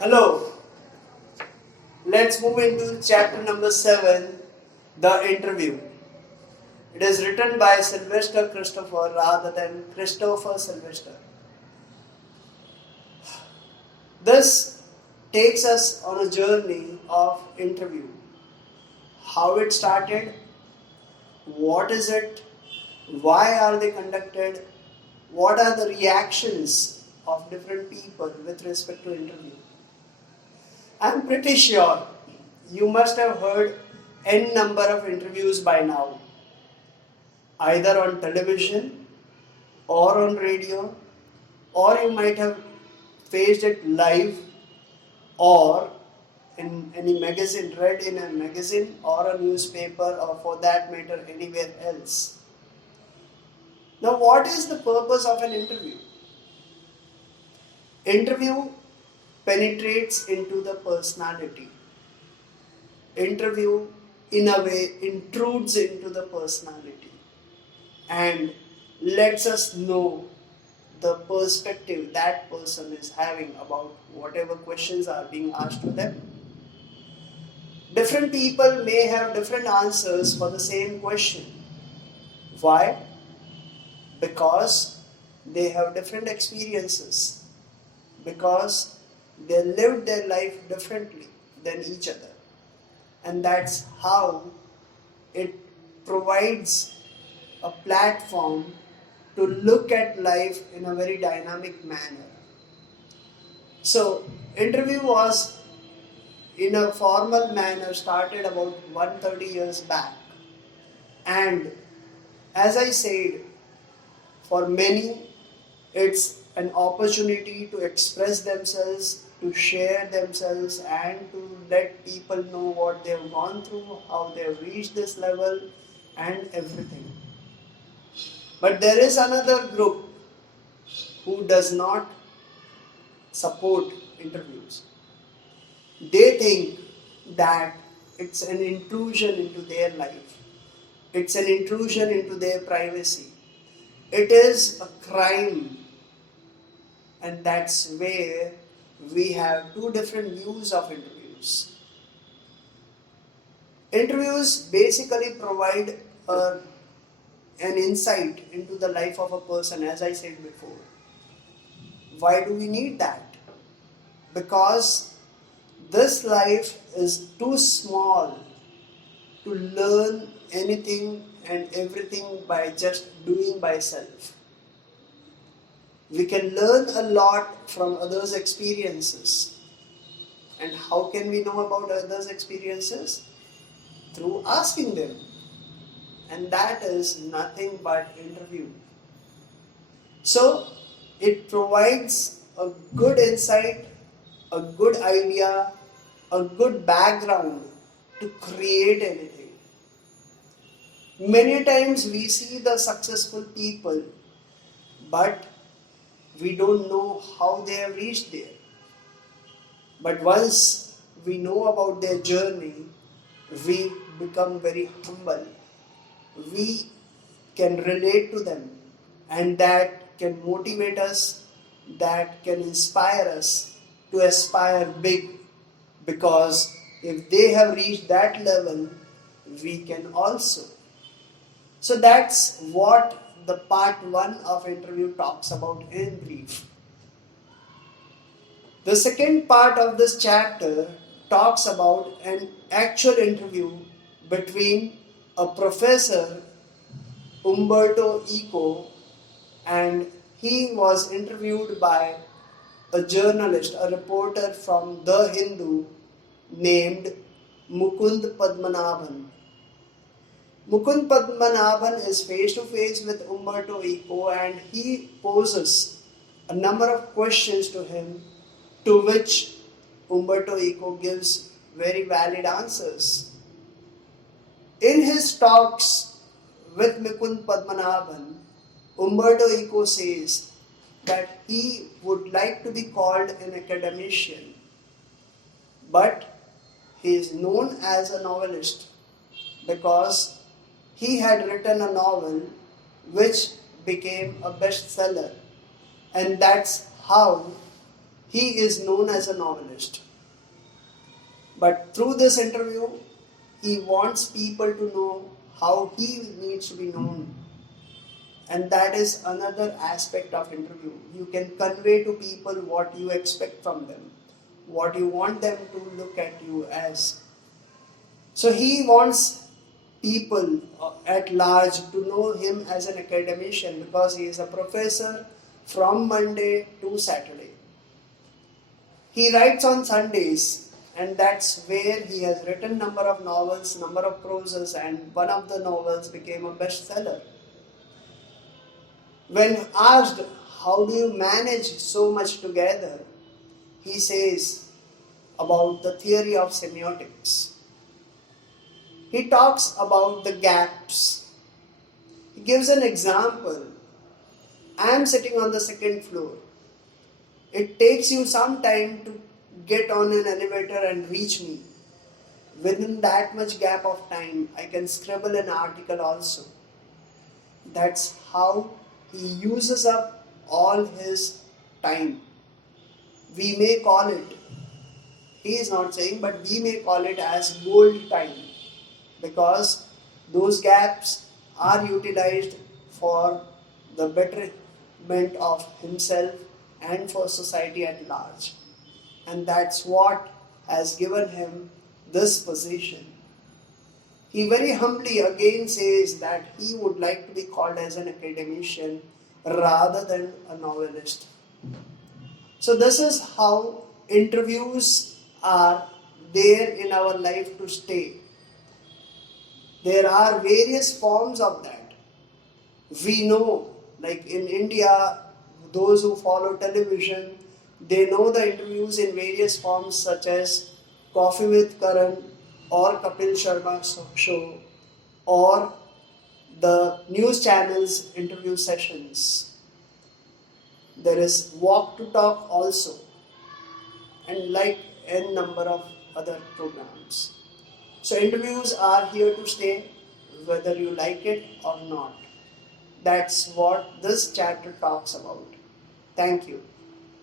Hello, let's move into chapter number 7, the interview. It is written by Sylvester Christopher rather than Christopher Sylvester. This takes us on a journey of interview. How it started, what is it, why are they conducted, what are the reactions of different people with respect to interview. I'm pretty sure you must have heard n number of interviews by now, either on television or on radio, or you might have faced it live or in any magazine, read in a magazine or a newspaper, or for that matter anywhere else. Now, what is the purpose of an interview? Interview penetrates into the personality. Interview, in a way, intrudes into the personality and lets us know the perspective that person is having about whatever questions are being asked to them. Different people may have different answers for the same question. Why? Because they have different experiences, because they lived their life differently than each other. And that's how it provides a platform to look at life in a very dynamic manner. So, interview was in a formal manner started about 130 years back. And as I said, for many, it's an opportunity to express themselves, to share themselves, and to let people know what they've gone through, how they've reached this level, and everything. But there is another group who does not support interviews. They think that it's an intrusion into their life, it's an intrusion into their privacy. It is a crime, and that's where we have two different views of interviews. Interviews basically provide an insight into the life of a person, as I said before. Why do we need that? Because this life is too small to learn anything and everything by just doing by self. We can learn a lot from others' experiences. And how can we know about others' experiences? Through asking them. And that is nothing but interview. So, it provides a good insight, a good idea, a good background to create anything. Many times we see the successful people, but we don't know how they have reached there. But once we know about their journey, we become very humble. We can relate to them, and that can motivate us, that can inspire us to aspire big, because if they have reached that level, we can also. So that's what the part 1 of interview talks about in brief. The second part of this chapter talks about an actual interview between a professor, Umberto Eco, and he was interviewed by a journalist, a reporter from The Hindu named Mukund Padmanabhan. Mukund Padmanabhan is face to face with Umberto Eco, and he poses a number of questions to him, to which Umberto Eco gives very valid answers. In his talks with Mukund Padmanabhan, Umberto Eco says that he would like to be called an academician, but he is known as a novelist because he had written a novel which became a bestseller, and that's how he is known as a novelist. But through this interview, he wants people to know how he needs to be known. And that is another aspect of interview. You can convey to people what you expect from them, what you want them to look at you as. So he wants people at large to know him as an academician because he is a professor from Monday to Saturday. He writes on Sundays, and that's where he has written number of novels, number of proses, and one of the novels became a bestseller. When asked, how do you manage so much together? He says about the theory of semiotics. He talks about the gaps. He gives an example. I am sitting on the second floor. It takes you some time to get on an elevator and reach me. Within that much gap of time, I can scribble an article also. That's how he uses up all his time. We may call it, he is not saying, but we may call it as gold time because those gaps are utilized for the betterment of himself and for society at large. And that's what has given him this position. He very humbly again says that he would like to be called as an academician rather than a novelist. So this is how interviews are there in our life to stay. There are various forms of that. We know, like in India, those who follow television, they know the interviews in various forms such as Coffee with Karan or Kapil Sharma show or the news channels interview sessions. There is Walk to Talk also, and like n number of other programs. So interviews are here to stay whether you like it or not. That's what this chapter talks about. Thank you.